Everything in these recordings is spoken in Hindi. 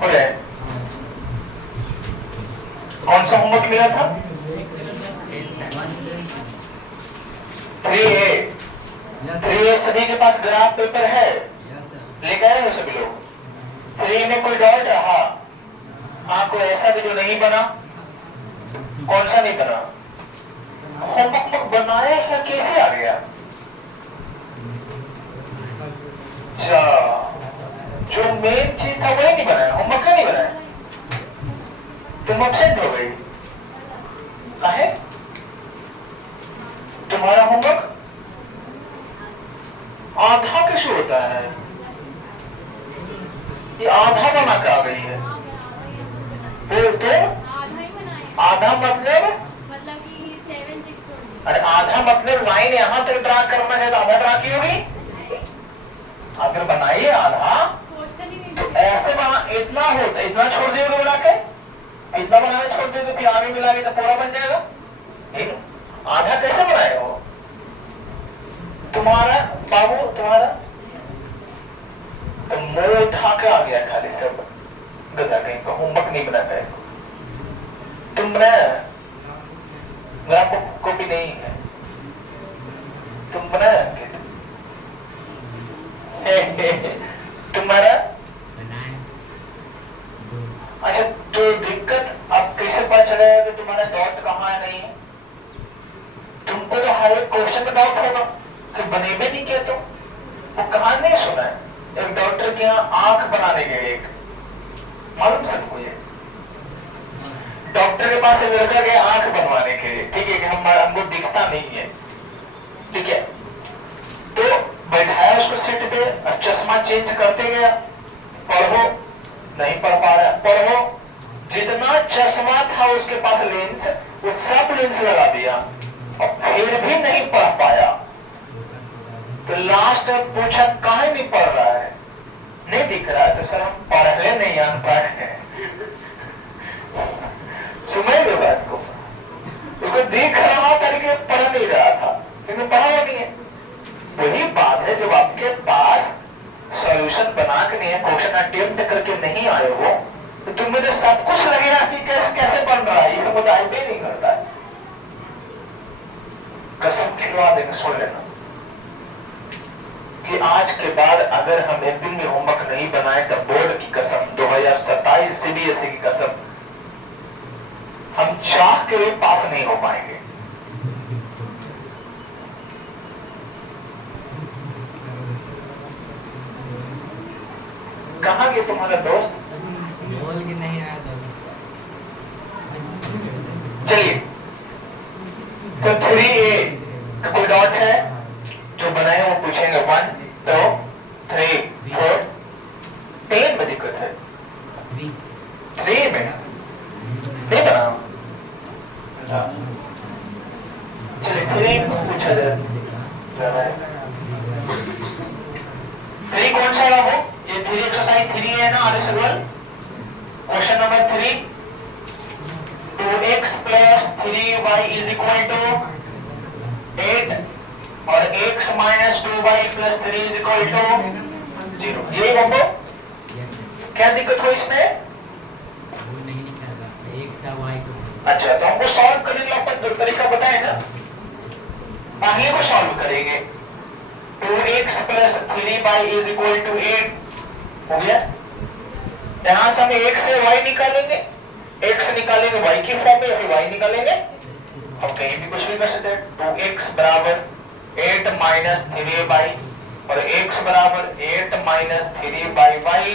हो जाए। कौन सा होमवर्क मिला था? 3A। 3A सभी के पास ग्राफ पेपर है, लेकर आए हो सभी लोग? 3 में कोई डाउट रहा? हाँ, कोई ऐसा भी जो नहीं बना? कौन सा नहीं बना? होमवर्क बनाए है, कैसे आ गया? अच्छा, जो मेन चीज था वही नहीं बनाया, होमवर्क क्यों नहीं बनाया? तुम अपसेंट हो गई काहे? तुम्हारा होमवर्क आधा कैसे होता है? ये आधा बना के आ गई है। तो आधा मतलब कि 7 6 अरे आधा मतलब लाइन यहां तक ड्रा करना है तो आधा ड्रा की होगी। अगर बनाइए आधा तो ऐसे बना, इतना होता, इतना छोड़ दियोगे बना के, इतना बनाना छोड़ दियोगे, फिर आगे मिलागे तो पूरा बन जाएगा। आधा कैसे बनाएगा वो? तुम्हारा बाबू, तुम्हारा तो मुंह उठा के आ गया खाली, सब गधा कहीं का होमवर्क नहीं बनाता है। तुम बनाया? मेरा कॉपी नहीं है, तुम बनाया? तुम्हारा? अच्छा, तो दिक्कत अब कैसे पता चलेगा कि तुम्हारा डाउट कहाँ है नहीं है? तुमको तो हर एक क्वेश्चन में डाउट होगा कि बने भी नहीं किया तो वो कहानी नहीं सुना है। एक डॉक्टर के यहाँ आंख बनाने गए, एक मालूम सबको, ये डॉक्टर के पास एक लड़का गया आंख बनवाने के लिए, ठीक है, कि हमको दिखता नहीं है, ठीक है, तो बैठाया उसको सीट पे और चश्मा चेंज करते गया, पढ़ो, नहीं पढ़ पा रहा, पढ़ो, जितना चश्मा था उसके पास लेंस, वो सब लेंस लगा दिया और फिर भी नहीं पढ़ पाया। तो लास्ट में पूछा काहे नहीं पढ़ रहा है? नहीं दिख रहा है। तो सर हम पढ़े नहीं, अनपढ़ है। सुनाई दो बात को, उसको दिख रहा करके पढ़ नहीं रहा था, क्योंकि पढ़ा नहीं है। वही बात है, जब आपके पास सॉल्यूशन बना के नहीं है, क्वेश्चन अटेम्प्ट करके नहीं आए हो, तो तुम्हें तो सब कुछ लगेगा कि कैसे कैसे बन रहा है, ये तो मुझे आइडिया नहीं करता है। कसम खिलवा देंगे, सुन लेना कि आज के बाद अगर हम एक दिन में होमवर्क नहीं बनाए तो बोर्ड की कसम, 2027 CBSE की कसम, हम चाह के भी पास नहीं हो पाएंगे। कहाँ गया तुम्हारा दोस्त? बोल के नहीं आया था। चलिए, तो 3A का कोई डॉट है जो बनाए वो पूछेंगे, 1 2 3 4 10 में दिक्कत है, 3 में नहीं बना। चलिए 3 को पूछा जाए, 3 कौन सा वाला हो? ये 3 एक्सरसाइज 3 है ना, आर सवाल। क्वेश्चन नंबर 3, 2x + 3y = 8 और x - 2y + 3 = 0। ये बंबो क्या दिक्कत हो इसमें? वो नहीं निकलता, एक सा y को। अच्छा, तो हमको सॉल्व करने का अपन दो तरीका बताए ना, पहले को सॉल्व करेंगे। 2x + 3y = 8 हो गया। यहां से हम x से y निकालेंगे, x निकालेंगे y की फॉर्म में या फिर y निकालेंगे, हम कहीं भी कुछ भी कर सकते हैं। 2x = 8 - 3y और x = 8 - 3y।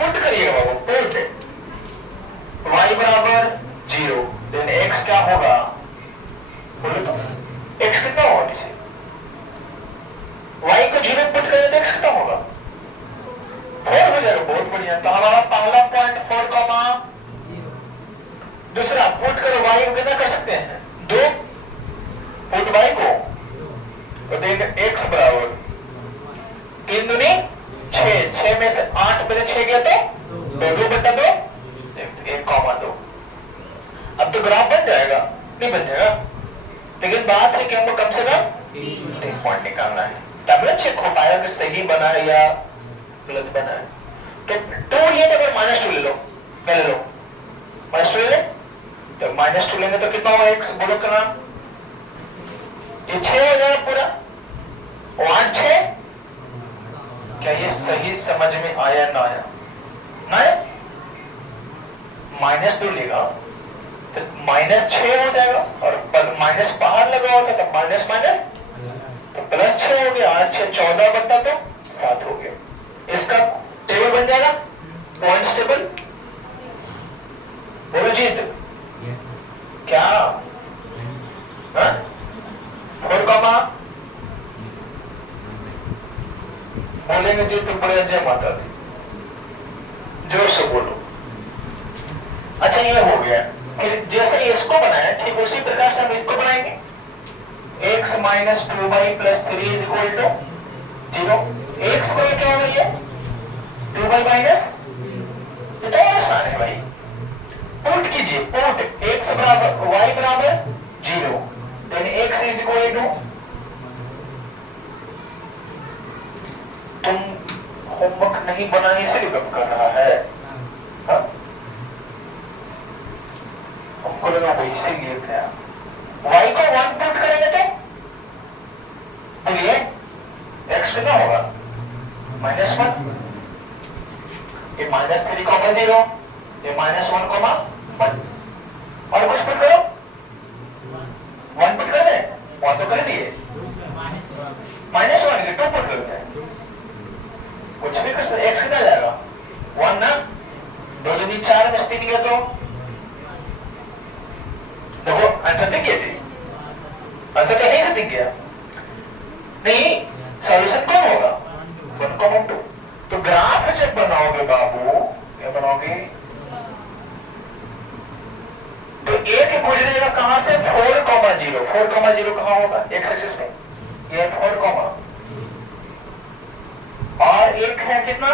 पुट करिएगा बाबू, पुट y = 0, देन x क्या होगा? बोलो तो, x कितना होगा नीचे? y को 0 पुट करें तो x कितना होगा? 4 हो जाएगा। बहुत बढ़िया। तो हमारा पहला पॉइंट 4, दूसरा पुट करो y को कितना कर सकते हैं? 2 पुट y को, तो देन x = 3 दूनी 6, 6 में से 8 में से 6 गया तो 2/2, 1,2। अब तो ग्राफ बन जाएगा, नहीं बन जाएगा, लेकिन बात है कि हमको कम से कम 3 पॉइंट निकालना है, तब ना चेक हो पाएगा कि सही बना है या गलत बना है। तो 2 लिए तो फिर -2 ले लो, पहले लो -2 ले ले, तो -2 लेंगे तो कितना होगा x बोलो का नाम, ये 6 हो जाएगा पूरा, 8 6। क्या ये सही समझ में आया ना आया? ना आया? -2 लेगा तो -6 हो जाएगा, और माइनस बाहर लगा होता तो माइनस माइनस तो +6 हो गया, 8 6 14 बनता तो 7 हो गया। इसका टेबल बन जाएगा, पॉइंट्स टेबल। बोलो जीत यस क्या? हाँ? 4 कॉमा बोलेंगे जी तो बड़े जय माता दी, जोर से बोलो। अच्छा ये हो गया, फिर जैसे इसको बनाया ठीक उसी प्रकार से हम इसको बनाएंगे, x - 2y + 3 = 0। x को क्या होगा ये 2y माइनस, ये तो आसान है भाई, पुट कीजिए, पुट x बराबर y बराबर 0, देन x = तुम होमवर्क नहीं बनाने इसलिए कब कर रहा है? हाँ? हमको लगा भाई इसीलिए क्या, y को 1 पुट करेंगे तो बोलिए x कितना होगा -1, ये -3, 0, ये -1, 1, और कुछ पुट करो, 1 पुट कर दे, 1 तो कर दिए, -1 के 2 पुट करते हैं, कुछ भी कर सकते, x कितना जाएगा 1 ना, 2 दूनी 4 में 3 गया तो देखो आंसर दिख गया थी, आंसर क्या नहीं से दिख गया? नहीं, सॉल्यूशन कौन होगा 1,2। तो ग्राफ जब बनाओगे बाबू, क्या बनाओगे, तो एक गुजरेगा कहां से 4,0, 4,0 कहां होगा x एक्सिस में, ये 4, और एक है कितना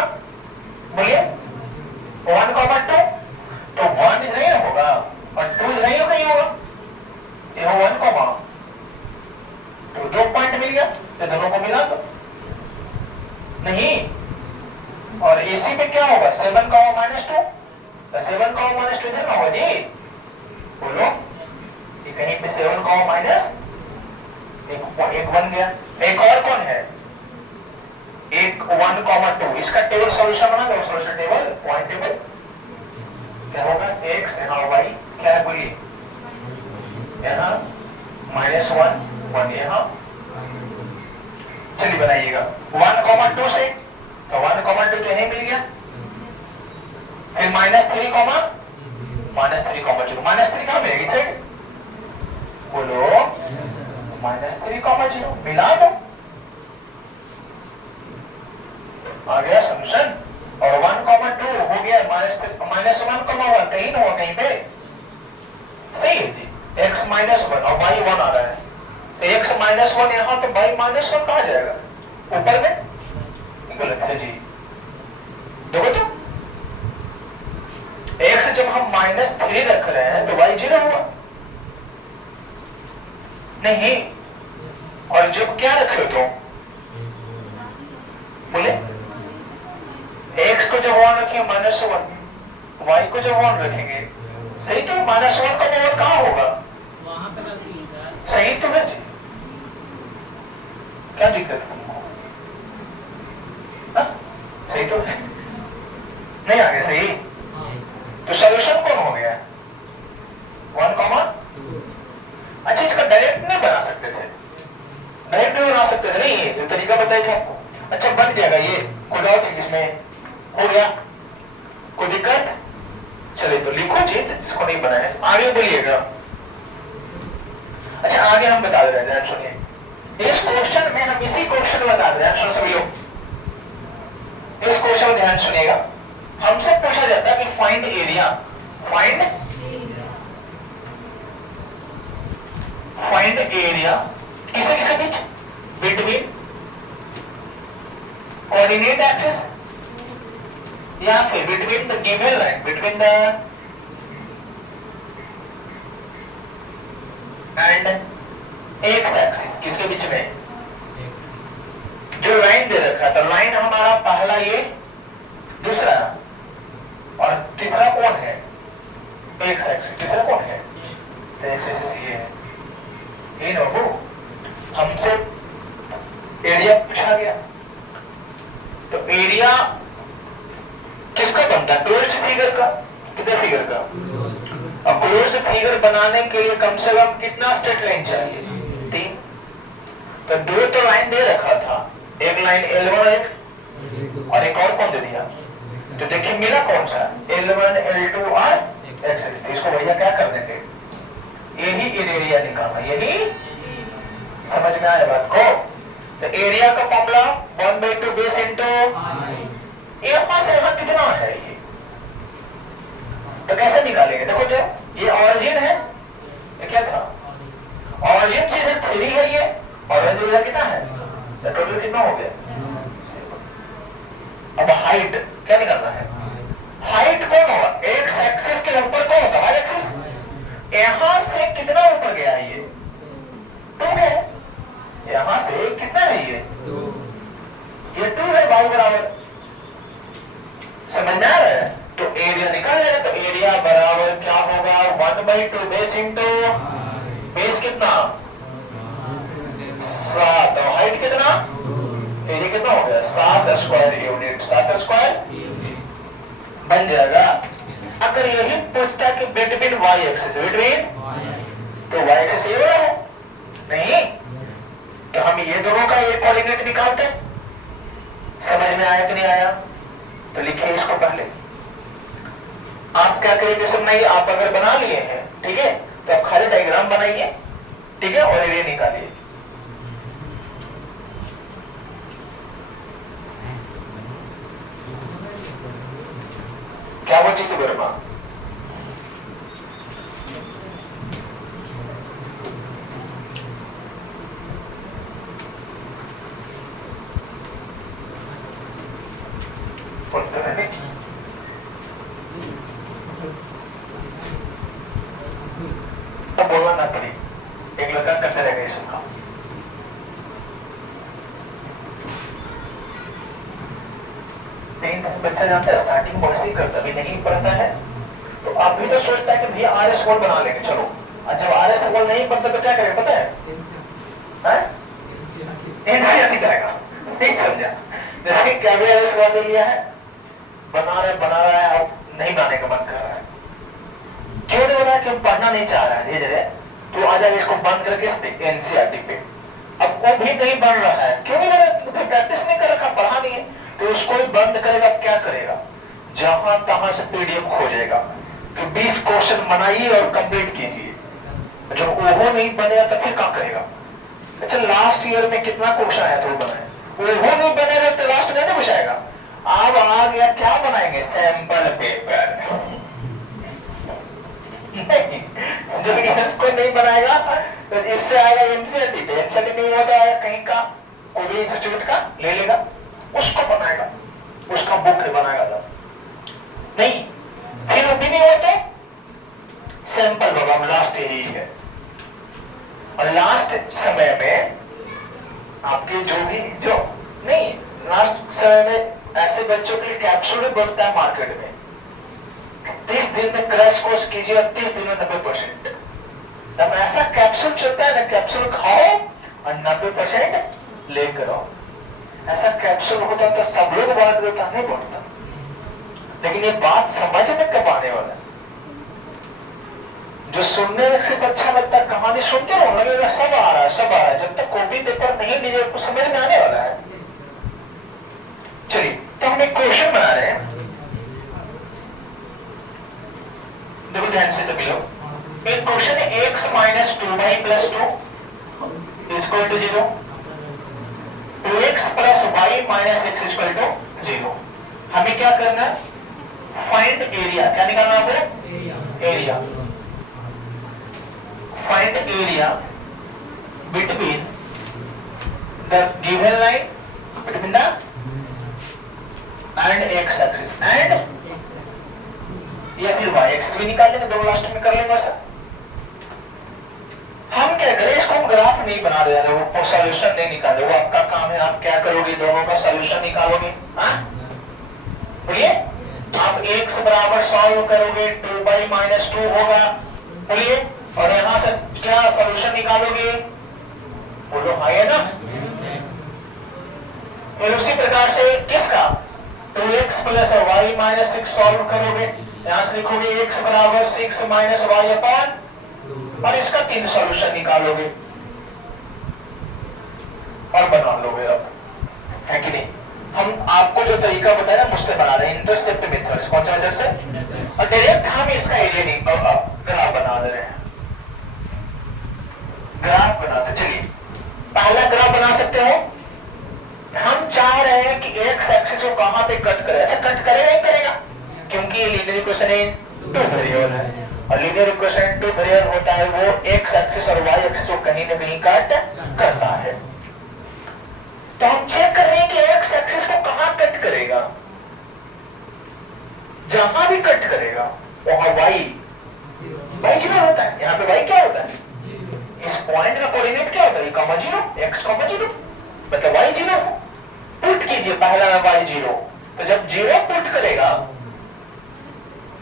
बोलिए 1,2, तो 1 नहीं होगा और 2 नहीं होगा, ये होगा, ये हो 1, तो 2 पॉइंट मिल गया, तो दोनों को मिला दो नहीं, और इसी में क्या होगा 7, -2, तो 7, -2 इधर ना होगा जी, बोलो ये कहीं पे 7, एक बन गया। एक और कौन है, एक 1,2, इसका टेबल सॉल्यूशन बना लो, सॉल्यूशन टेबल, पॉइंट टेबल क्या होगा, x यहाँ y क्या है बोलिए, यहाँ -1 1 यहाँ, चलिए बनाइएगा 1,2 से, तो 1,2 तो यही मिल गया, फिर -3, -3,0 -3 कहाँ मिलेगी साइड बोलो, -3,0 मिला दो, आ गया सॉल्यूशन, और 1,2 हो गया -1,1 कहीं ना हो कहीं पे, सही है जी, x -1 और y 1 आ रहा है, तो x -1 यहाँ, तो y -1 कहाँ जाएगा ऊपर में, गलत है जी, देखो तो x जब हम -3 रख रहे हैं तो y 0 हुआ नहीं, और जब क्या रखे तो बोले x को जब 1 रखेंगे -1, y को जब 1 रखेंगे, सही तो -1,1 कहाँ होगा, सही तो है जी, क्या दिक्कत है तुमको, सही तो है, नहीं आगे सही, तो सॉल्यूशन कौन हो गया 1, अच्छा इसका डायरेक्ट नहीं बना सकते थे, डायरेक्ट नहीं बना सकते थे, नहीं ये तरीका बताया था आपको, अच्छा बन जाएगा ये खुद आउट इसमें हो गया, कोई दिक्कत, चलिए तो लिखो जीत जिसको नहीं बना है, आगे बोलिएगा। अच्छा आगे हम बता दे रहे हैं, ध्यान सुनिए, इस क्वेश्चन में हम इसी क्वेश्चन में बता दे रहे हैं सभी लोग, इस क्वेश्चन में ध्यान सुनिएगा, हमसे पूछा जाता है कि फाइंड एरिया, फाइंड एरिया किसे किसे बीच, बिटवीन कोऑर्डिनेट एक्सिस या फिर between the given line, between the and x axis, किसके बीच में जो लाइन दे रखा है, तो लाइन हमारा पहला ये, दूसरा एक्स एक्सिस, तीसरा कौन है? तो एक्स एक्सिस ये है, ये ना वो हमसे एरिया पूछा गया, तो एरिया किसका बनता है? क्लोज्ड फिगर का, कितने फिगर का? अब क्लोज्ड फिगर बनाने के लिए कम से कम कितना स्ट्रेट लाइन चाहिए? 3। तो 2 तो लाइन दे रखा था, एक लाइन L1 और एक और कौन दे दिया? तो देखिए मिला कौन सा? L1 L2 और X। तो इसको भैया क्या कर देंगे? यही एरिया निकालना, यही समझ में आया बात को? तो एरिया का फॉर्मूला 1/2 बेस इंटू यहाँ से यहाँ कितना है ये, तो कैसे निकालेंगे? देखो जो ये ऑरिजिन है, ये क्या था? ऑरिजिन से 3 है ये, और एरिया कितना है? तो टोटल कितना हो गया? अब हाइट क्या निकालना है? हाइट कौन होगा? एक्स एक्सिस के ऊपर कौन होगा? Y axis. यहां से कितना ऊपर गया है ये? 2 है। यहां से कितना है ये? 2 है, वाई बराबर। समझ में आ रहा है? तो एरिया निकाल लेगा, तो एरिया बराबर क्या होगा? 1/2 बेस इंटू बेस कितना? 7, और हाइट कितना? एरिया कितना हो गया? 7 स्क्वायर यूनिट, 7 स्क्वायर बन जाएगा। अगर यही पूछता कि बिटवीन वाई एक्सिस, बिटवीन, तो वाई एक्सिस ये बड़ा है नहीं, तो हम ये दोनों का एक कोऑर्डिनेट निकालते हैं। समझ में आया कि नहीं आया? तो लिखिए इसको पहले। आप क्या करेंगे समझिए, आप अगर बना लिए हैं, ठीक है, तो आप खाली डायग्राम बनाइए, ठीक है, और एरिया निकालिए। क्या वो जीतू वर्मा? तो बोलना ना पड़ी, एक लड़का करते रहेगा ये सब काम। बच्चा जानता है स्टार्टिंग बहुत ही करता, अभी नहीं पढ़ता है, तो आप भी तो सोचता है कि भैया आरएस वर्ड बना लेंगे, चलो। और जब आरएस वर्ड नहीं बनता तो क्या करेगा पता है? एनसीईआरटी करेगा। नहीं समझा? जैसे क्या भी आरएस वर्ड ले लिया है, बना रहा है, अब नहीं बनाने का मन कर रहा है। क्यों नहीं बना? क्यों? पढ़ना नहीं चाह रहा है धीरे धीरे, तो आ जाएगा इसको बंद करके इस पे एनसीईआरटी पे। अब वो भी नहीं बन रहा है, क्यों नहीं बना? प्रैक्टिस नहीं कर रखा, पढ़ा नहीं है, तो उसको ही बंद करेगा। क्या करेगा? जहां तहां से पीडीएफ खोजेगा कि 20 क्वेश्चन बनाइए और कंप्लीट कीजिए। जब वो नहीं बनेगा तो फिर क्या करेगा? अच्छा लास्ट ईयर में कितना क्वेश्चन आया था वो बनाए, वो नहीं बनेगा तो लास्ट में नहीं कुछ आएगा। अब आ गया क्या बनाएंगे? Sample paper. नहीं, जब इसको नहीं बनाएगा तो इससे आएगा एनसीईआरटी पे। एनसीईआरटी नहीं होता है कहीं का, कोई भी इंस्टीट्यूट का ले लेगा, उसको बनाएगा, उसका बुक बनाएगा। नहीं, फिर वो भी नहीं होते, सैंपल होगा। लास्ट यही है। और लास्ट समय में आपके जो भी जो नहीं, लास्ट समय में ऐसे बच्चों के लिए कैप्सूल भी बनता है मार्केट में। 30 दिन में क्रैश कोर्स कीजिए और 30 दिन में 90%। तब ऐसा कैप्सूल चलता है ना, कैप्सूल खाओ और 90% लेकर आओ। ऐसा कैप्सूल होता तो सब लोग बांट देता, नहीं बांटता। लेकिन ये बात समझ में कब आने वाला है? जो सुनने में सिर्फ अच्छा लगता है, कहानी सुनते रहो, लगेगा सब आ रहा है, सब आ रहा है। जब तक कॉपी पेपर नहीं लीजिए कुछ समझ में आने वाला है। चलिए, तो हम एक क्वेश्चन बना रहे हैं, देखो ध्यान से सभी लोग। एक क्वेश्चन है x minus 2y plus 2 equal to 0, 2x plus y minus x equal to 0। हमें क्या करना है? Find area. क्या निकालना है? Area. Find area between the given line, between the and x axis and या फिर y एक्सिस भी निकाल लेंगे, दोनों लास्ट में कर लेंगे ऐसा। हम क्या करें? इसको हम ग्राफ नहीं बना रहे हैं, वो सॉल्यूशन नहीं निकाले, वो आपका काम है। आप क्या करोगे? दोनों का सॉल्यूशन निकालोगे। हाँ बोलिए, आप x बराबर सॉल्व करोगे 2/2 y माइनस 2 होगा। बोलिए, और यहां से क्या सॉल्यूशन निकालोगे? बोलो हाँ है ना। फिर उसी प्रकार से किसका 2x plus Y minus 6 solve करोगे। यहां से लिखोगे x बराबर 6 माइनस वाई अपॉन, और इसका 3 सॉल्यूशन निकालोगे और बना लोगे। अब है कि नहीं? हम आपको जो तरीका बताया ना मुझसे बना रहे हैं, इंटरसेप्ट मेथड। कौन सा मेथड से? और डायरेक्ट हम इसका एरिया नहीं ग्राफ बना दे रहे हैं। ग्राफ बनाते, चलिए पहला ग्राफ बना सकते हो। हम चाह रहे हैं कि एक्स एक्सिस को कहां पे कट करे। अच्छा, कट करेगा ही करेगा, क्योंकि ये linear equation in two variable है, और लीनियर इक्वेशन टू वेरिएबल होता है वो एक्स एक्सिस और वाई एक्सिस को कहीं ना कहीं कट करता है। तो हम चेक कर रहे हैं कि एक्स एक्सिस को कहां कट करेगा। जहां भी कट करेगा वहां वाई जीरो होता है। यहाँ पे वाई क्या होता है? इस पॉइंट का कोऑर्डिनेट क्या होता है? Comma zero, x comma zero, मतलब वाई जीरो। पुट कीजिए पहला में वाई जीरो, तो जब जीरो पुट करेगा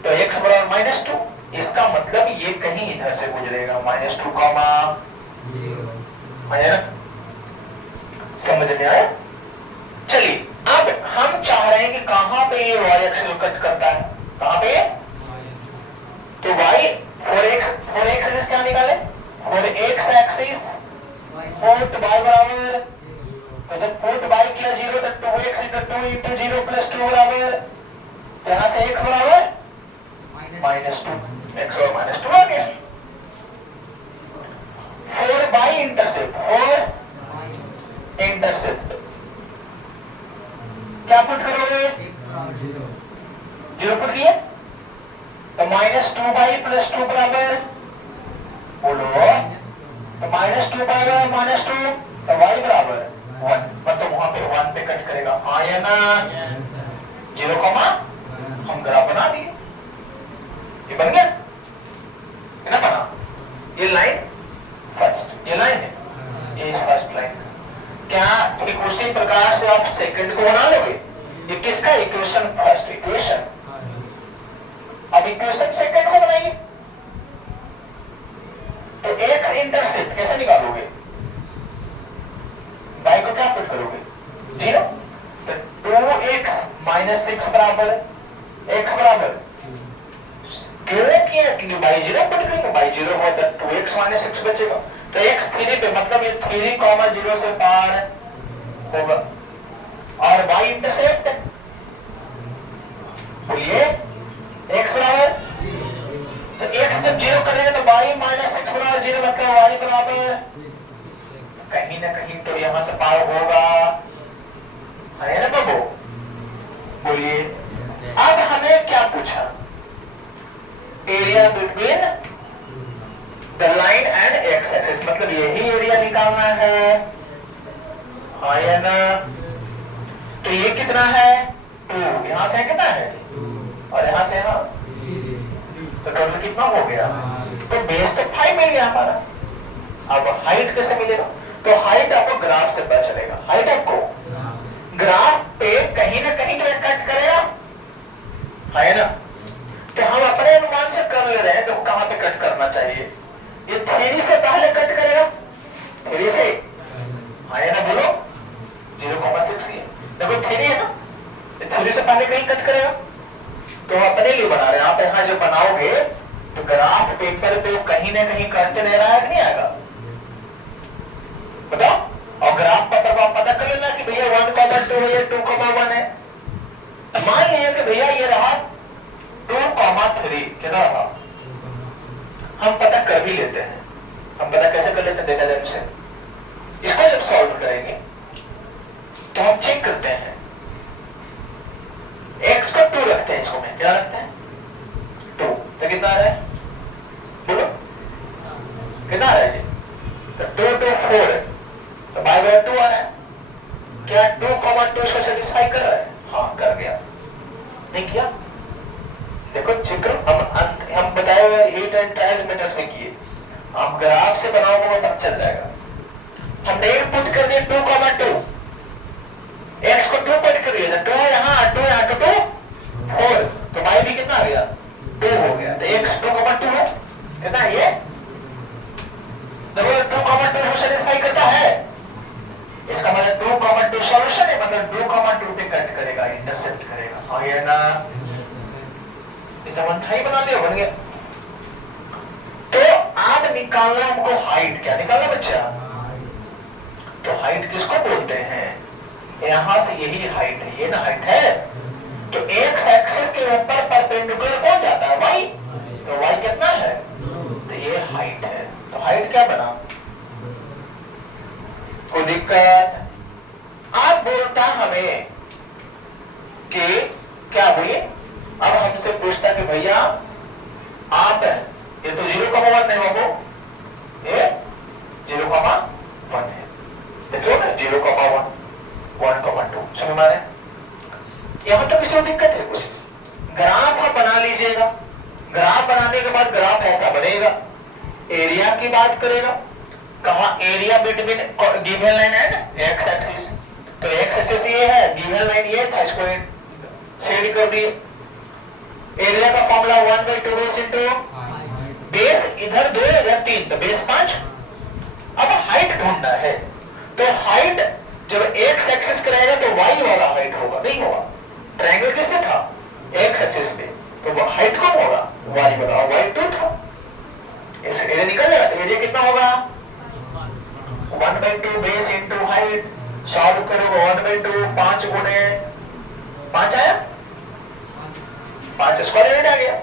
तो एक्स बराबर माइनस 2। इसका मतलब ये कहीं इधर से गुजरेगा, माइनस 2 कॉमा जीरो। समझ में आया? चलिए अब हम चाह रहे हैं कि कहां पे ये वाई एक्सिस कट करता है। कहां पे? तो वाई 4x एक्सिस क्या निकाले? 4x एक्सिस पुट y बराबर, तो जब पुट y किया 0 तो 2x into 2 into 0 plus 2 बराबर, तो यहां से x बराबर माइनस 2, x और माइनस 2 आ गया। 4 बाई इंटरसेप्ट, 4 इंटरसेप्ट क्या पुट करोगे? जीरो पुट किए तो माइनस 2 बाई प्लस 2 बराबर, बोलो, तो माइनस 2 बाई माइनस 2 तो y बराबर 1, मतलब वहां पे 1 पे कट करेगा। हाँ या ना? जीरो कॉमा हम ग्राफ बना दिए। ये बन गया है ना? बना। ये लाइन फर्स्ट, ये लाइन है, ये फर्स्ट लाइन। क्या ठीक उसी प्रकार से आप सेकंड को बना लोगे? ये किसका इक्वेशन? First equation. अब इक्वेशन सेकंड को बनाइए। तो एक्स इंटरसेप्ट कैसे निकालोगे? y को क्या पुट करोगे? जीरो। तो 2x माइनस 6 बराबर x बराबर क्यों किया? क्योंकि y जीरो पुट करेंगे, y जीरो हो तो 2x माइनस 6 बचेगा। तो x 3 पे, मतलब ये 3 कॉमा 0 से पार होगा। और y इंटरसेप्ट बोलिए x बराबर, तो x जब 0 करेगा तो y माइनस 6 बराबर 0, मतलब y बराबर कहीं ना कहीं तो यहां से पार होगा, है ना बाबू? बोलिए। अब हमें क्या पूछा? Area between the line and x axis, मतलब यही एरिया निकालना है, हाँ या ना? तो ये कितना है? 2। यहां से कितना है? और यहां से यहाँ, तो टोटल कितना हो गया? तो बेस तो 5 मिल गया हमारा। अब हाइट कैसे मिलेगा? तो हाइट आपको ग्राफ से पता चलेगा। हाइट आपको ग्राफ पे कहीं ना कहीं तो कट करेगा, है ना? तो हम अपने अनुमान से कर ले रहे हैं तो कहां पे कट करना चाहिए। ये 3 से पहले कट करेगा, 3 से, है ना? बोलो 0,6 ये देखो 3 है ना, 3 से पहले कहीं कट करेगा। तो अपने लिए बना रहे हैं। आप यहां जब बनाओगे तो ग्राफ पेपर पे कहीं ना कहीं कटते रह रहा है कि नहीं आएगा? बताओ। और ग्राफ पेपर को आप पता कर लेना कि भैया 1,2 है, 2,1 है। मान लिया कि भैया ये रहा 2,3, कितना रहा? हम पता कर भी लेते हैं। हम पता कैसे कर लेते हैं? डेटा टाइप से। इसको जब सॉल्व करेंगे तो हम चेक करते हैं, x को 2 रखते हैं, इसको में क्या रखते हैं? 2, तो कितना आ रहा है? बोलो कितना आ रहा है जी? तो 2 2 4 है, तो y बराबर 2 आ रहा है। क्या 2,2 इसको सेटिस्फाई कर रहा है? हाँ कर गया। नहीं किया? देखो चेक करो। हम बताए हुए हीट एंड ट्रायल मेथड से किए, आप ग्राफ से बनाओगे वो पता चल जाएगा। हमने एक पुट कर दिया 2,2, x को 2 पुट कर दिया, 2 यहाँ 2 यहाँ 2 4, तो y भी कितना आ गया? 2 हो गया। तो x इंटरसेप्ट करेगा। और ये ना इतना 1 बना लिया, बन गया। तो आप निकालना हमको हाइट, क्या निकालना बच्चा? तो हाइट किसको बोलते हैं? यहां से यही हाइट है, ये ना हाइट है। तो एक्स एक्सिस के ऊपर परपेंडिकुलर कौन जाता है? वाई। तो वाई कितना है? तो ये हाइट है। तो हाइट क्या बना? कोई दिक्कत? आप बोलता हमें कि क्या हुई? अब हमसे पूछता कि भैया आप ये तो 0,1 है बाबू, ये 0,1 है, देखो ना 0,1, 1,2 समझ में आ रहा है? यहां तक किसी को दिक्कत है कुछ? ग्राफ आप बना लीजिएगा। ग्राफ बनाने के बाद ग्राफ ऐसा बनेगा, एरिया की बात करेगा। कहा area between given line and x axis. तो एक्स एक्सिस ये है, गिवन लाइन ये था, इसको शेड कर दिए। एरिया का फॉर्मूला 1/2 बेस इंटू बेस, इधर 2 इधर 3, तो बेस 5। अब हाइट ढूंढना है। तो हाइट जब एक्स एक्सिस कराएगा तो वाई वाला हाइट होगा, नहीं होगा? ट्रायंगल किस पे था? एक्स एक्सिस पे। तो वो हाइट कौन होगा? वाई वाला। वाई 2 था। इस एरिया निकल जाएगा। तो एरिया कितना होगा? 1/2 बेस इंटू हाइट। सॉल्व करोगे 1/2, 5 गुणे 5 आया, 5 स्क्वायर यूनिट आ गया।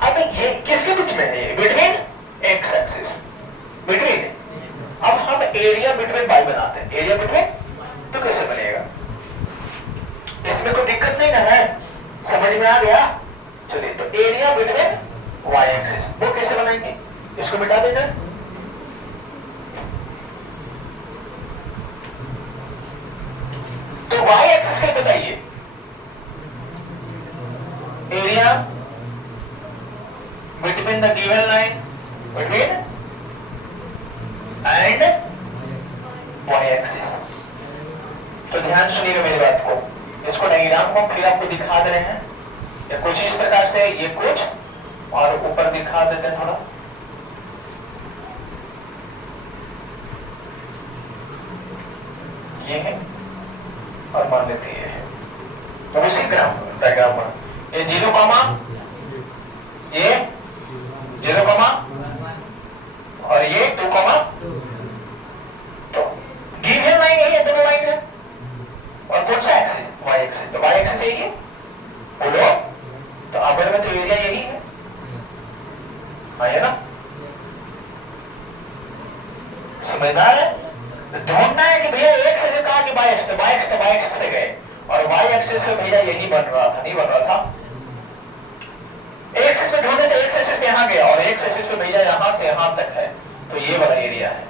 अब ये किसके बीच में है? Between x axis, between. अब हम एरिया बिटवीन वाई बनाते हैं। एरिया बिटवीन तो कैसे बनेगा? इसमें कोई दिक्कत नहीं ना है? समझ में आ गया? चलिए, तो एरिया बिटवीन वाई एक्सिस वो कैसे बनाएंगे? इसको मिटा देना। तो वाई एक्सिस क्या बताइए? Area between the given line between and Y axis. तो ध्यान सुनिएगा मेरी बात को। इसको डायग्राम को फिर आपको दिखा दे रहे हैं, या कुछ इस प्रकार से, ये कुछ और ऊपर दिखा देते हैं थोड़ा। ये है और मान लेते ये है। तो उसी ग्राम डायग्राम में ये 0, ये 0, और ये 2, तो गिवन लाइन यही है, दोनों लाइन है। और कौन सा एक्सिस? Y axis. तो वाई एक्सिस यही है, बोलो। तो अपर में तो एरिया यही है, है ना? समझदार है? ढूंढना है कि भैया एक्स से कहा कि वाई एक्सिस, तो वाई एक्सिस पे गए, और वाई एक्सिस पे भैया यही बन रहा था, नहीं बन रहा था। एक्सिस पे ढूंढे तो एक्स एक्सिस पे यहां गया, और एक्स एक्सिस पे भैया यहां से यहां तक है, तो ये वाला एरिया है।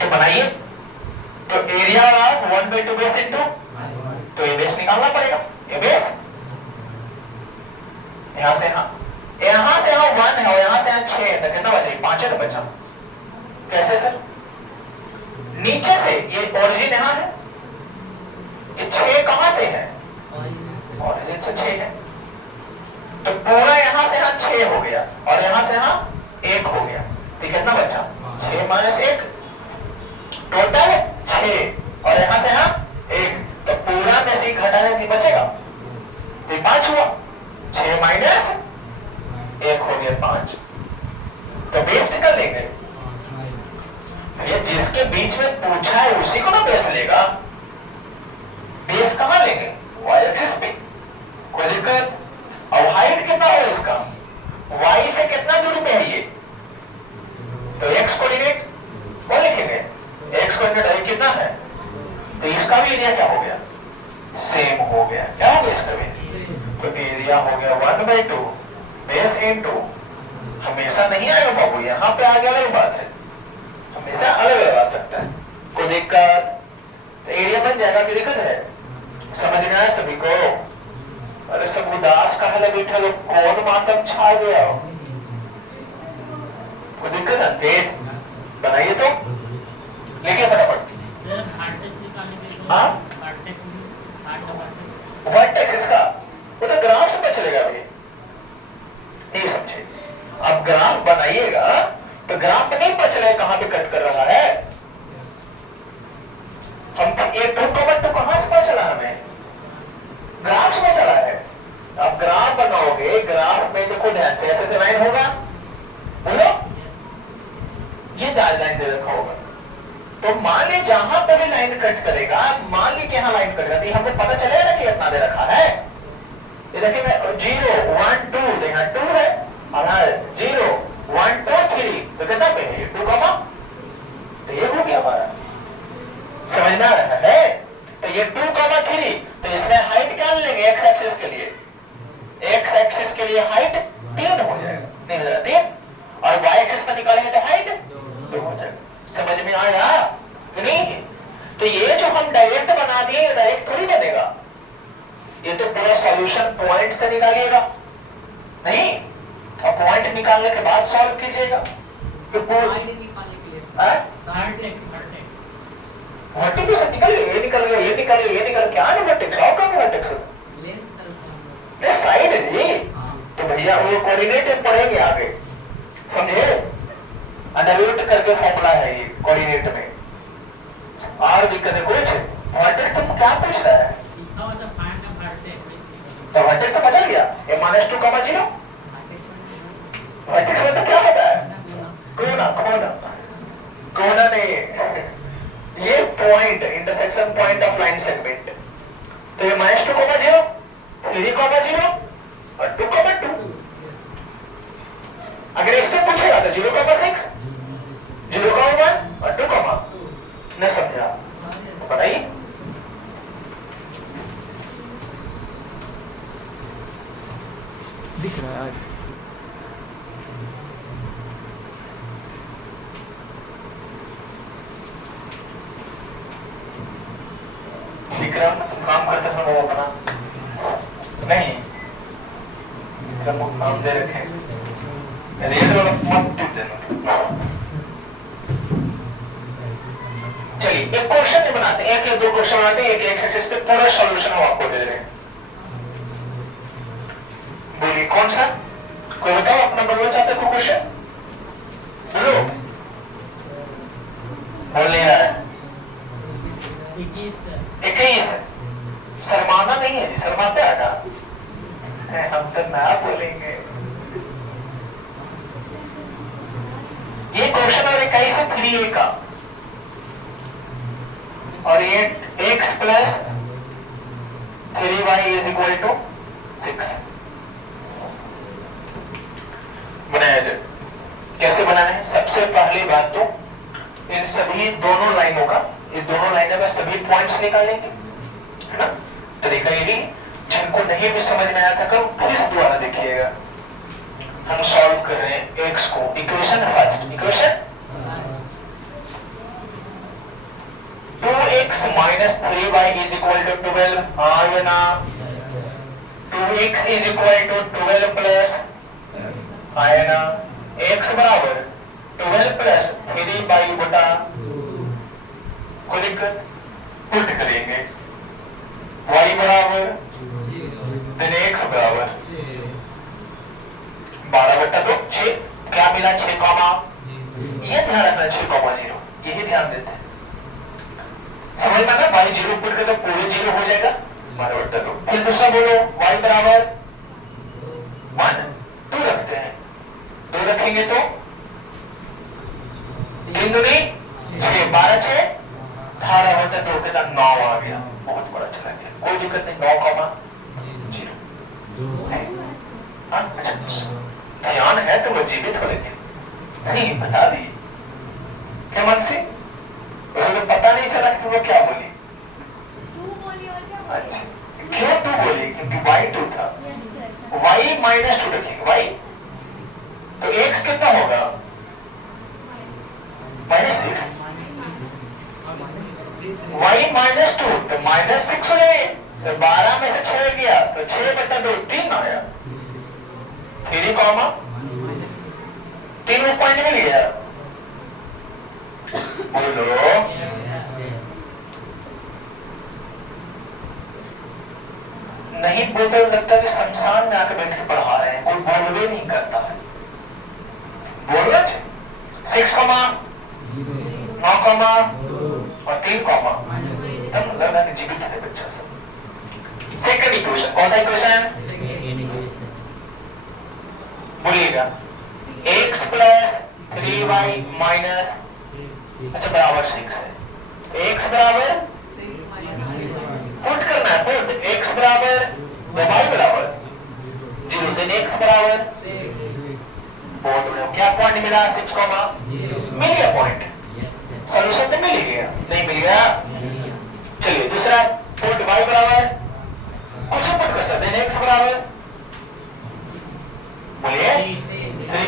तो बनाइए। तो एरिया 1/2 बेस इंटू, तो ये बेस निकालना पड़ेगा। ये बेस यहां से यहां 1 है, और यहां से यहां 6 है, तो कितना बचा? 5 है, तो बचा। कैसे सर? नीचे से ये ओरिजिन यहां है, ये 6 कहां से है? ओरिजिन से 6 है। तो पूरा यहां से यहां 6 हो गया, और यहां से यहां 1 हो गया, तो कितना बचा? 6 - 1, टोटल 6, और यहां से यहां 1, तो पूरा में से घटाने नहीं बचेगा, तो 5 हुआ। 6 - 1 हो गया 5। तो बेस निकल लेंगे। ये जिसके बीच में पूछा है उसी को ना बेस लेगा। बेस कहां लेंगे? वाई एक्सिस पे। कोई दिक्कत? और हाइट कितना है इसका? वाई से कितना दूरी पे है ये? तो एक्स कोऑर्डिनेट वो लिखेंगे। एक्स कोऑर्डिनेट आई कितना है? तो इसका भी एरिया क्या हो गया? सेम हो गया। क्या हो गया इसका भी? तो एरिया हो गया 1/2 बेस इंटू, हमेशा नहीं आएगा बाबू, यहां पे आ गया अलग बात है, हमेशा अलग अलग आ सकता है। कोई दिक्कत? तो एरिया बन जाएगा, कोई दिक्कत है? समझ में आया सभी को? अरे सब उदास कहा लगे, बैठा लोग, कौन मातम छा गया? कोई दिक्कत है? तेज बनाइए तो लिखिए फटाफट। हाँ, वर्टेक्स इसका वो तो ग्राफ से पता चलेगा अभी, नहीं समझे? अब ग्राफ बनाइएगा ग्राफ में नहीं पता चले कहां पे कट कर रहा है। हम तो एक जहां पर भी लाइन कट करेगा, मान ली कि यहाँ लाइन कट जाती है, हमको पता चलेगा ना कि इतना दे रखा है। ये देखिए मैं 0 1 2 यहाँ 2 है और 0 1 2 3 तो कितना पे है 2 कॉमा, तो ये हो गया हमारा। समझ में आ रहा है? तो ये 2 कॉमा 3, तो इसमें हाइट क्या लेंगे एक्स एक्सिस के लिए, एक्स एक्सिस के लिए हाइट 3 हो जाएगा, नहीं हो जाएगा 3, और वाई एक्सिस पर निकालेंगे तो हाइट 2 हो जाएगा। समझ में आया नहीं? तो ये जो हम डायरेक्ट बना दिए, ये डायरेक्ट थोड़ी बनेगा, ये तो पूरा सॉल्यूशन पॉइंट से निकालिएगा नहीं, और पॉइंट निकालने के बाद सॉल्व कीजिएगा। तो वर्टिक्स से निकल गया, ये निकल गया, ये निकल गया, ये निकल, क्या है वर्टिक्स? और कौन वर्टिक्स है? ये साइड है जी। तो भैया वो कोऑर्डिनेट पढ़ेंगे आगे, समझे? अंडररूट करके फॉर्मूला है ये कोऑर्डिनेट में। और दिक्कत है कुछ? वर्टेक्स तुम क्या पूछ रहा है? तो वर्टेक्स तो बचल गया, ये -2, 0। वर्टेक्स में तो क्या होता है? कोना, कोना, कोना नहीं, ये point, intersection point of line segment. तो ये -2, 0, 3, 0 और 2, 2। अगर इसमें पूछेगा तो 0, 6, 0, 1 और 2, न समझा बताइए। दिख रहा है आज दिख रहा है? तुम काम करते हो वो अपना नहीं, काम दे रखे रेड वाला मत देना। चलिए एक क्वेश्चन नहीं बनाते, एक या दो क्वेश्चन बनाते हैं, एक एक्स एक्सिस पे पूरा सॉल्यूशन हम आपको दे रहे हैं। बोलिए कौन सा? कोई बताओ अपना बोलना चाहते हो क्वेश्चन? बोलो, बोल नहीं रहा है। 21 शर्माना नहीं है जी, शर्माते है ना, हम तो ना बोलेंगे। ये क्वेश्चन और 21 है 3A का, और ये x plus 3y is equal to 6 बनाया जाए। कैसे बनाना है? सबसे पहली बात तो इन सभी दोनों लाइनों का, ये दोनों लाइनों में सभी पॉइंट्स निकालेंगे, है ना? तरीका यही, जिनको नहीं भी समझ में आया था कल फिर से दोबारा देखिएगा। हम सॉल्व कर रहे हैं x को, equation first, equation 2x minus 3y is equal to 12, हाँ या ना? 2x is equal to 12 plus, हाँ या ना? x बराबर 12 plus 3y बटा, कोई दिक्कत? पुट करेंगे, y बराबर, then x बराबर 12/2, 6, क्या मिला? 6, ये ध्यान रखना, 6, 0, यही ध्यान देते हैं। समझ में ना? y 0 पुट कर तो पूरे 0 हो जाएगा, 12/2। फिर दूसरा बोलो, y बराबर 1, 2 रखते हैं, 2 रखेंगे तो 3 दूनी 6, 12, 6, 18/2 के साथ 9 आ गया, बहुत बड़ा चला गया, कोई दिक्कत नहीं। 9, 0 हाँ, अच्छा ध्यान है तो वो जीवित हो, लेकिन नहीं बता दी क्या मन से, तो पता नहीं चला कि तुम क्या बोली। 2 बोली और क्या बोली? अच्छा, क्यों 2 बोली? क्योंकि y 2 था, y -2 रखेंगे, y तो x कितना होगा? -6, y -2 तो -6 हो जाए, तो 12 में से 6 गया तो 6/2, 3 आया, 3, 3 में पॉइंट मिल गया। बोलो, नहीं बोलते तो लगता है कि शमशान में आकर बैठ के पढ़ा रहे हैं, कोई बोलवे नहीं करता है। बोलो 6, 9, और 3, तब लग रहा है जीवित है बच्चा सब। सेकंड इक्वेशन, कौन सा इक्वेशन? बोलिएगा, x प्लस 3y माइनस, अच्छा बराबर 6 है, x बराबर पुट करना है, पुट x बराबर y बराबर 0, देन x बराबर बहुत बढ़िया। क्या पॉइंट मिला? 6, मिल गया पॉइंट। सॉल्यूशन तो मिल ही गया, नहीं मिल गया? चलिए दूसरा, पुट y बराबर कुछ पुट कर सकते हैं, x बराबर बोलिए 3,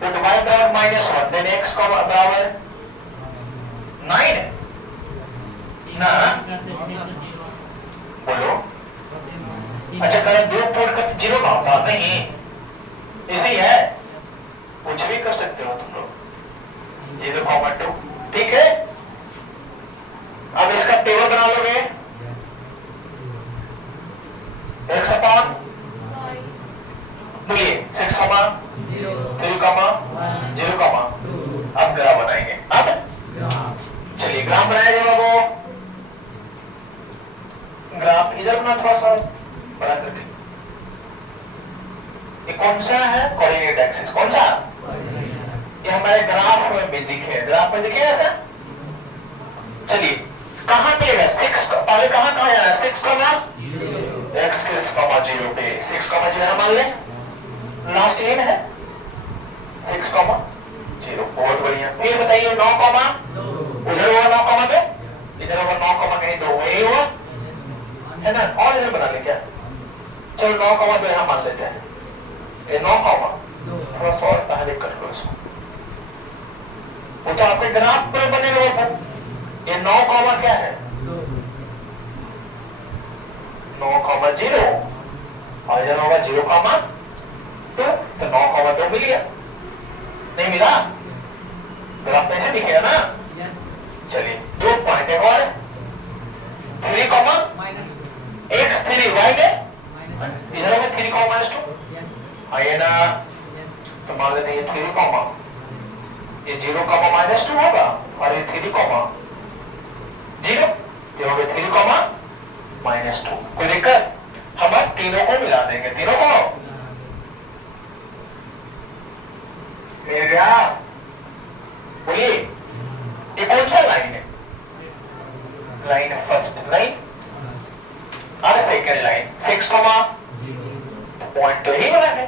पुट y बराबर -1, देन x बराबर 9 ना बोलो। अच्छा करें 2 पुट कर 0 का होता नहीं, इसी है, कुछ भी कर सकते हो तुम लोग, 0,2 ठीक है। अब इसका टेबल बना लोगे, x अपॉन बोलिए 6, 3, 0, 2। अब ग्राफ बनाएंगे। अब चलिए ग्राफ बनाएंगे बाबू। ग्राफ इधर बना, थोड़ा सा बड़ा करके। ये कौन सा है? Coordinate axis. कौन सा? ये हमारे ग्राफ में भी दिखे, ग्राफ में दिखे ऐसा। चलिए कहां मिलेगा 6 पहले कहां जाना है? 6, x 0 पे 6, 0 मान ले, लास्ट इन है 6, 0। बहुत बढ़िया। फिर बताइए 9, उधर हुआ 9, 2, इधर हुआ 9, कहीं 2, वही हुआ है ना। और इधर बना ले क्या? चलो 9, 2 यहां मान लेते हैं। ये 9, 2 थोड़ा सा और पहले कट लो इसको, वो तो आपके ग्राफ पर बनेगा। वो ये 9, क्या है? 9, 0 और इधर होगा 0, 2, तो 9, 2 मिल गया, नहीं मिला? ग्राफ में ऐसे दिखेगा ना। चलिए 2 पॉइंट है और 3, x 3 y में इधर होगा 3, -2 आइए ना। तो मान लेते हैं ये 3, ये 0, -2 होगा और ये 3, 0, ये हो गया 3, -2। कोई दिक्कत? हम अब तीनों को मिला देंगे, तीनों को मिल गया। बोलिए ये कौन सा लाइन है? लाइन है फर्स्ट लाइन और सेकेंड लाइन 6, पॉइंट तो यही बना है।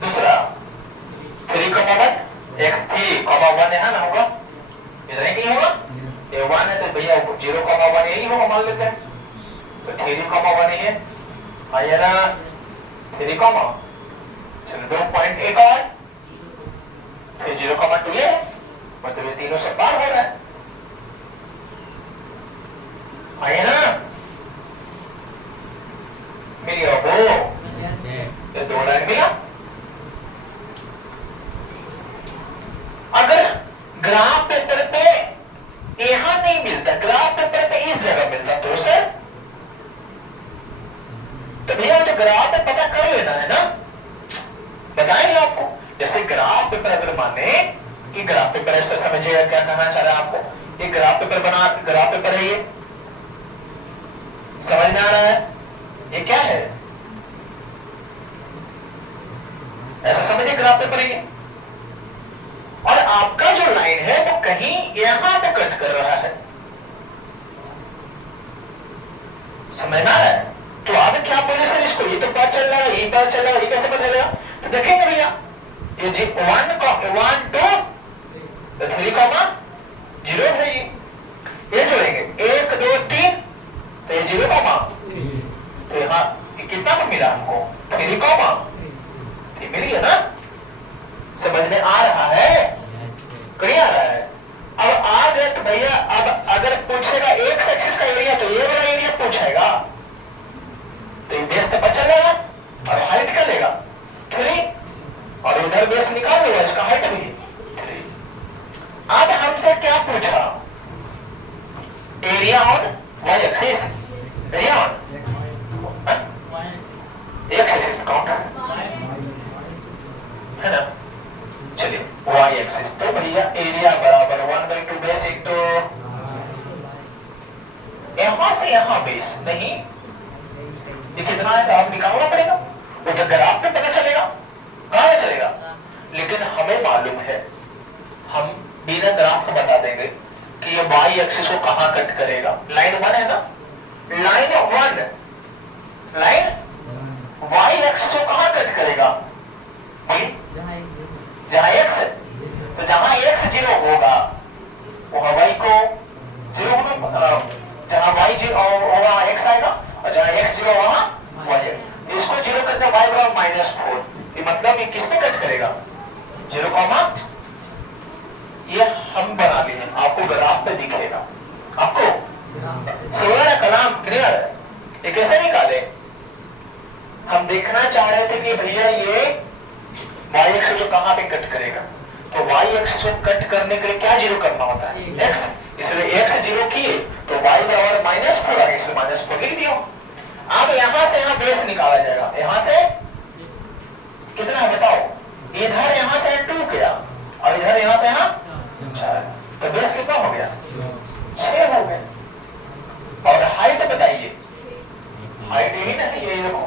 दूसरा 3, 1 x 3, 1 है ना, होगा इधर ही नहीं होगा, ये 1 है तो भैया 0, 1 यही होगा मान लेते हैं। तो 3, 1 है आइए ना 3, चलो 2 पॉइंट एक और फिर 0,2 ये मतलब ये तीनों से पार हो रहा है। आइए ना मिल गया वो, ये 2 लाइन मिला। अगर ग्राफ पेपर पे यहां नहीं मिलता, ग्राफ पेपर पे इस जगह मिलता तो सर तो भैया तो ग्राफ पे पता कर लेना है ना, बताएंगे आपको। जैसे ग्राफ पेपर अगर माने कि ग्राफ पेपर ऐसा समझिएगा, क्या कहना चाह रहा है आपको। ये ग्राफ पेपर बना, ग्राफ पेपर है, ये समझ में आ रहा है? ये क्या है ऐसा समझिए, ग्राफ पेपर है ये। और आपका जो लाइन है वो कहीं यहां पे कट कर रहा है, समझ में आ रहा है? तो आप क्या बोले सर इसको, ये तो पता चल रहा है, ये पता चल रहा है, ये कैसे पता चलेगा? तो देखेंगे भैया ये 1, 2, 3, 0 है, ये जोड़ेंगे 1, 2, 3 तो ये 0, तो यहाँ कितना मिला हमको 3, मिल गया ना। समझ में आ रहा है? क्लियर आ रहा है? अब आ गए तो भैया अब अगर पूछेगा एक्स एक्सिस का एरिया तो ये वाला एरिया पूछेगा, तो ये बेस तो बचा लेगा और हाइट का लेगा 3 और उधर बेस निकाल लेगा, इसका हाइट भी 3। अब हमसे क्या पूछा? Area on Y axis, area on X axis में काउंट है ना। चलिए वाई एक्सिस तो भैया एरिया बराबर 1/2 बेस, एक तो यहां से यहां बेस नहीं, ये कितना है तो आप निकालना पड़ेगा, वो तो ग्राफ पे पता चलेगा, कहां चलेगा। लेकिन हमें मालूम है, हम बिना ग्राफ को बता देंगे कि ये y एक्सिस को कहां कट करेगा। लाइन 1 है ना, लाइन 1 लाइन y एक्सिस को कहां कट करेगा, जहां x है। तो जहां x 0 होगा वहां y को 0 होगा, जहां y 0 होगा x आएगा, और जहां x 0 वहां y है। इसको 0 करते y बराबर -4, ये मतलब ये किस पे कट करेगा, 0, ये हम बना लिए, आपको ग्राफ पे दिखेगा। आपको सोलह कलाम क्लियर है। ये कैसे निकाले, हम देखना चाह रहे थे कि भैया ये y एक्सिस को कहां पे कट करेगा। तो y एक्सिस को कट करने के लिए क्या 0 करना होता है, x, इसलिए x 0 किए तो y बराबर -4 आ गया, इसलिए -4 लिख दिया। अब यहां से यहां बेस निकाला जाएगा, यहां से कितना है बताओ, इधर यहां से 2 गया और इधर यहां से यहां 4, तो बेस कितना हो गया, 6 हो गया। और हाइट बताइए, हाइट यही ना है, ये देखो,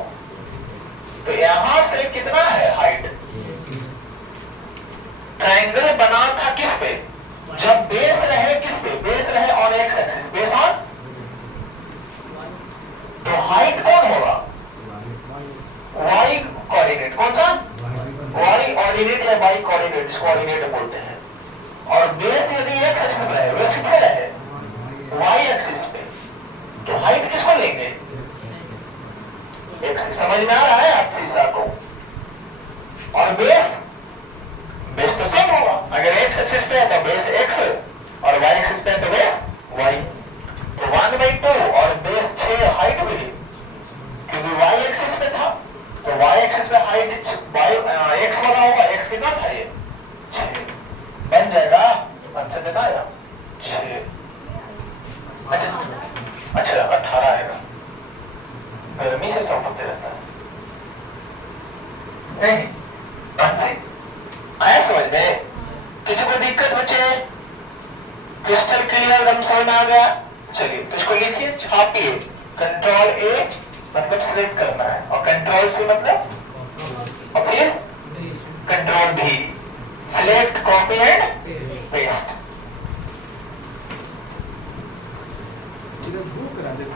तो यहां से कितना है हाइट। ट्रायंगल बना था किस पे, जब बेस रहे किस पे, बेस रहे on X axis, base on, तो हाइट कौन होगा, y कोऑर्डिनेट, कौन सा, y ऑर्डिनेट या y कोऑर्डिनेट, इसको कोऑर्डिनेट बोलते हैं। और बेस यदि x एक्सिस पे है, बेस कितने रहे, y एक्सिस पे, तो हाइट किसको लेंगे, x। समझ में आ रहा है आप सीसा को। और बेस तो सेम होगा, अगर x एक्सिस पे है तो बेस x और y एक्सिस पे है तो बेस y। तो 1/2 और बेस 6 हाइट मिली, क्योंकि y एक्सिस पे था, तो y एक्सिस पे हाइट x वाला होगा, x कितना था ये 6, बन जाएगा, अच्छा दिखाया 6, अच्छा 18 आएगा, गर्मी से सब होते रहता है। नहीं पंसी आया समझ में, किसी को दिक्कत बचे, क्रिस्टल क्लियर एकदम समझ में आ गया। चलिए तो इसको लिखिए, छापिए, कंट्रोल ए मतलब सिलेक्ट करना है, और कंट्रोल सी मतलब, और फिर कंट्रोल भी, सिलेक्ट कॉपी एंड पेस्ट। झूक रहा देखो